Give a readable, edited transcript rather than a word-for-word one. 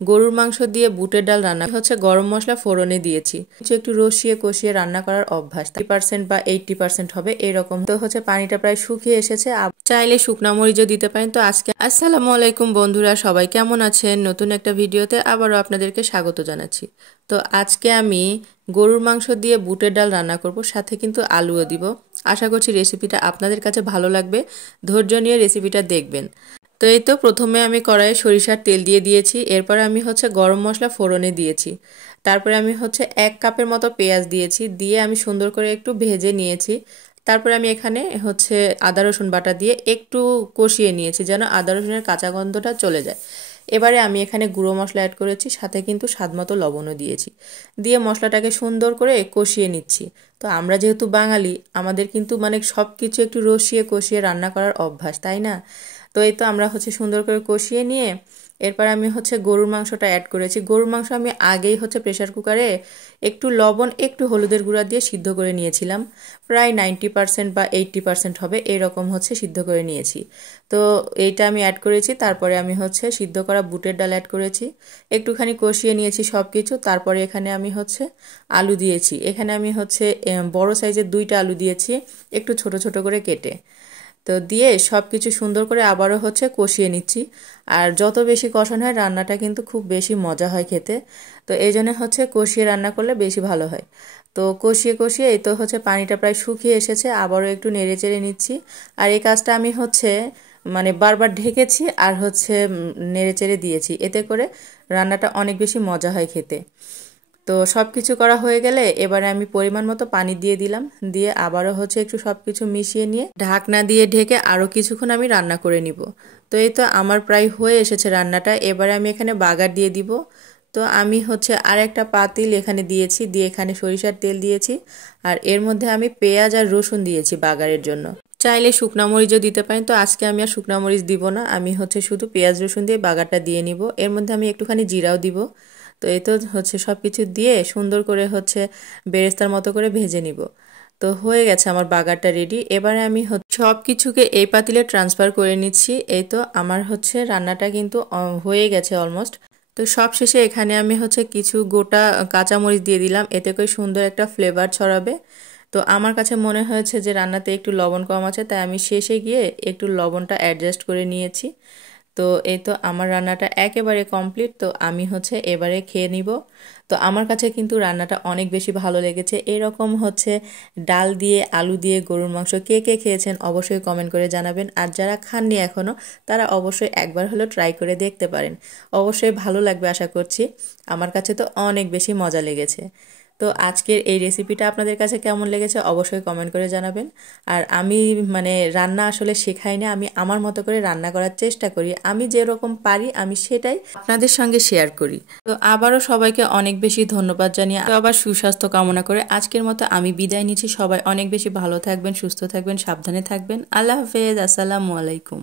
গরুর মাংস দিয়ে বুটের ডাল রান্না হচ্ছে গরম মশলা ফোড়নে দিয়েছি। একটু রসিয়ে কষিয়ে রান্না করার অভ্যাস 30% বা 80% হবে এরকম। তো হচ্ছে পানিটা প্রায় শুকিয়ে এসেছে, চাইলে শুকনা মরিচও দিতে পারেন। তো আজকে আসসালামু আলাইকুম বন্ধুরা, সবাই কেমন আছেন? নতুন একটা ভিডিওতে আবারও আপনাদেরকে স্বাগত জানাচ্ছি। তো আজকে আমি গরুর মাংস দিয়ে বুটের ডাল রান্না করব, সাথে কিন্তু আলুও দিব। আশা করছি রেসিপিটা আপনাদের কাছে ভালো লাগবে, ধৈর্য নিয়ে রেসিপিটা দেখবেন। তো এই তো প্রথমে আমি কড়াইয়ে সরিষার তেল দিয়ে দিয়েছি, এরপরে আমি হচ্ছে গরম মশলা ফোড়নে দিয়েছি, তারপরে আমি হচ্ছে 1 কাপের মতো পেঁয়াজ দিয়েছি, দিয়ে আমি সুন্দর করে একটু ভেজে নিয়েছি। তারপরে আমি এখানে হচ্ছে আদা রসুন বাটা দিয়ে একটু কষিয়ে নিয়েছি যেন আদা রসুনের কাঁচা গন্ধটা চলে যায়। এবারে আমি এখানে গুঁড়ো মশলা অ্যাড করেছি, সাথে কিন্তু স্বাদমতো লবণও দিয়েছি, দিয়ে মশলাটাকে সুন্দর করে কষিয়ে নিচ্ছি। তো আমরা যেহেতু বাঙালি, আমাদের কিন্তু মানে সব কিছু একটু রসিয়ে কষিয়ে রান্না করার অভ্যাস, তাই না? তো এই তো আমরা হচ্ছে সুন্দর করে কষিয়ে নিয়ে এরপর আমি হচ্ছে গরুর মাংসটা অ্যাড করেছি। গরুর মাংস আমি আগেই হচ্ছে প্রেসার কুকারে একটু লবণ একটু হলুদের গুঁড়া দিয়ে সিদ্ধ করে নিয়েছিলাম, প্রায় 90% বা 80% হবে এরকম হচ্ছে সিদ্ধ করে নিয়েছি। তো এইটা আমি অ্যাড করেছি, তারপরে আমি হচ্ছে সিদ্ধ করা বুটের ডাল অ্যাড করেছি, একটুখানি কষিয়ে নিয়েছি সব কিছু। তারপরে এখানে আমি হচ্ছে আলু দিয়েছি, এখানে আমি হচ্ছে বড় সাইজের 2টা আলু দিয়েছি, একটু ছোট ছোট করে কেটে। তো দিয়ে সব কিছু সুন্দর করে আবারও হচ্ছে কষিয়ে নিচ্ছি। আর যত বেশি কষানো হয় রান্নাটা কিন্তু খুব বেশি মজা হয় খেতে, তো এই জন্য হচ্ছে কষিয়ে রান্না করলে বেশি ভালো হয়। তো কষিয়ে কষিয়ে এই তো হচ্ছে পানিটা প্রায় শুকিয়ে এসেছে, আবারও একটু নেড়ে চেড়ে নিচ্ছি। আর এই কাজটা আমি হচ্ছে মানে বারবার ঢেকেছি আর হচ্ছে নেড়ে চেড়ে দিয়েছি, এতে করে রান্নাটা অনেক বেশি মজা হয় খেতে। তো সব কিছু করা হয়ে গেলে এবারে আমি পরিমাণ মতো পানি দিয়ে দিলাম, দিয়ে আবারও হচ্ছে একটু সব কিছু মিশিয়ে নিয়ে ঢাকনা দিয়ে ঢেকে আরও কিছুক্ষণ আমি রান্না করে নিব। তো এই তো আমার প্রায় হয়ে এসেছে রান্নাটা, এবারে আমি এখানে বাগার দিয়ে দিব। তো আমি হচ্ছে আর একটা পাতিল এখানে দিয়েছি, দিয়ে এখানে সরিষার তেল দিয়েছি, আর এর মধ্যে আমি পেঁয়াজ আর রসুন দিয়েছি বাগারের জন্য। চাইলে শুকনা মরিচও দিতে পারেন, তো আজকে আমি আর শুকনা মরিচ দিব না, আমি হচ্ছে শুধু পেঁয়াজ রসুন দিয়ে বাগারটা দিয়ে নিব। এর মধ্যে আমি একটুখানি জিরাও দিব। তো এই তো হচ্ছে সব কিছু দিয়ে সুন্দর করে হচ্ছে বেরেস্তার মতো করে ভেজে নিব। তো হয়ে গেছে আমার বাগারটা রেডি। এবারে আমি সব কিছুকে এই পাতিলে ট্রান্সফার করে নিচ্ছি। এই তো আমার হচ্ছে রান্নাটা কিন্তু হয়ে গেছে অলমোস্ট। তো সব শেষে এখানে আমি হচ্ছে কিছু গোটা কাঁচামরিচ দিয়ে দিলাম, এতে করে সুন্দর একটা ফ্লেভার ছড়াবে। তো আমার কাছে মনে হয়েছে যে রান্নাতে একটু লবণ কম আছে, তাই আমি শেষে গিয়ে একটু লবণটা অ্যাডজাস্ট করে নিয়েছি। তো এই তো আমার রান্নাটা একেবারে কমপ্লিট। তো আমি হচ্ছে এবারে খেয়ে নিব। তো আমার কাছে কিন্তু রান্নাটা অনেক বেশি ভালো লেগেছে। এরকম হচ্ছে ডাল দিয়ে আলু দিয়ে গরুর মাংস কে কে খেয়েছেন অবশ্যই কমেন্ট করে জানাবেন, আর যারা খাননি এখনও তারা অবশ্যই একবার হলেও ট্রাই করে দেখতে পারেন, অবশ্যই ভালো লাগবে আশা করছি। আমার কাছে তো অনেক বেশি মজা লেগেছে। তো আজকের এই রেসিপিটা আপনাদের কাছে কেমন লেগেছে অবশ্যই কমেন্ট করে জানাবেন। আর আমি মানে রান্না আসলে শেখাই না, আমি আমার মতো করে রান্না করার চেষ্টা করি, আমি যেরকম পারি আমি সেটাই আপনাদের সঙ্গে শেয়ার করি। তো আবারও সবাইকে অনেক বেশি ধন্যবাদ জানিয়ে আবার সুস্বাস্থ্য কামনা করে আজকের মতো আমি বিদায় নিচ্ছি। সবাই অনেক বেশি ভালো থাকবেন, সুস্থ থাকবেন, সাবধানে থাকবেন। আল্লাহ হাফেজ, আসসালামু আলাইকুম।